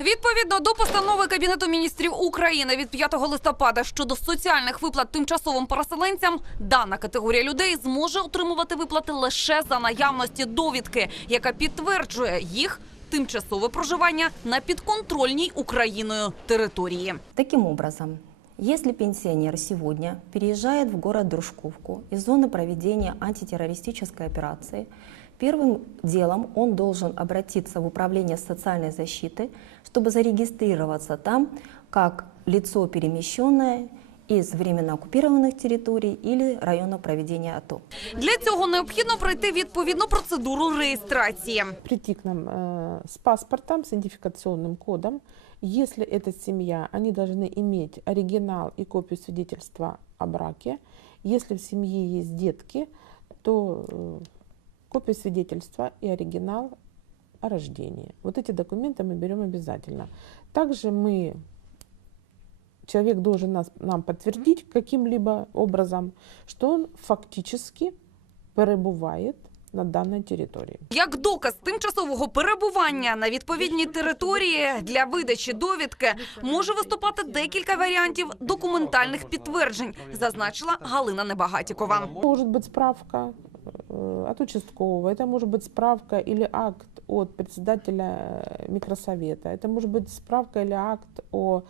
Відповідно до постанови Кабінету міністрів України від 5 листопада щодо соціальних виплат тимчасовим переселенцям, дана категорія людей зможе отримувати виплати лише за наявності довідки, яка підтверджує їх тимчасове проживання на підконтрольній Україною території. Таким образом, если пенсионер сегодня переезжает в город Дружковку из зоны проведения антитеррористической операции, первым делом он должен обратиться в Управление социальной защиты, чтобы зарегистрироваться там как лицо, перемещенное из временно оккупированных территорий или района проведения АТО. Для цього необхідно пройти відповідну процедуру реєстрації. прийти к нам э, с паспортом, с идентификационным кодом. Если это семья, они должны иметь оригинал и копию свидетельства о браке. Если в семье есть детки, то э, копию свидетельства и оригинал о рождении. Вот эти документы мы берем обязательно. Также мы, человек должен нас, нам подтвердить каким-либо образом, что он фактически перебывает на данной территории. Як доказ тимчасового перебування на відповідній території для видачі довідки може виступати декілька варіантів документальних підтверджень, зазначила Галина Небагатікова. Может быть справка э, от участкового, это может быть справка или акт от председателя э, микросовета, это может быть справка или акт о,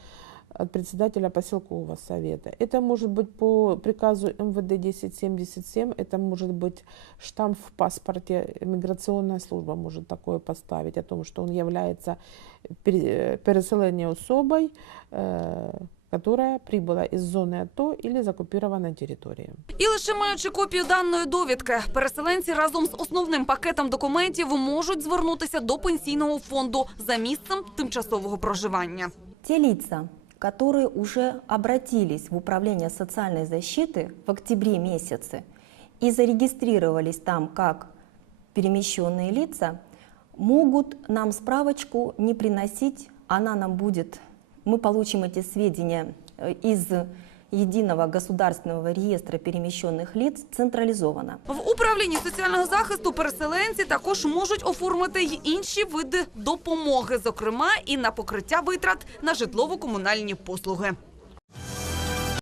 от председателя поселкового совета, это может быть по приказу МВД 1077, это может быть штамп в паспорте, миграционная служба может такое поставить о том, что он является пере- переселение особой, э, которая прибыла из зоны АТО или с оккупированной территории. І лише маючи копію даної довідки, переселенці разом з основним пакетом документів можуть звернутися до пенсійного фонду за місцем тимчасового проживання. Те лица, которые уже обратились в Управление социальной защиты в октябре месяце и зарегистрировались там как перемещенные лица, могут нам справочку не приносить, она нам будет, мы получим эти сведения э, из единого государственного реестра перемещенных лиц централизованно. В управлінні соціального захисту переселенці також можуть оформити й інші види допомоги, зокрема і на покриття витрат на житлово-комунальні послуги.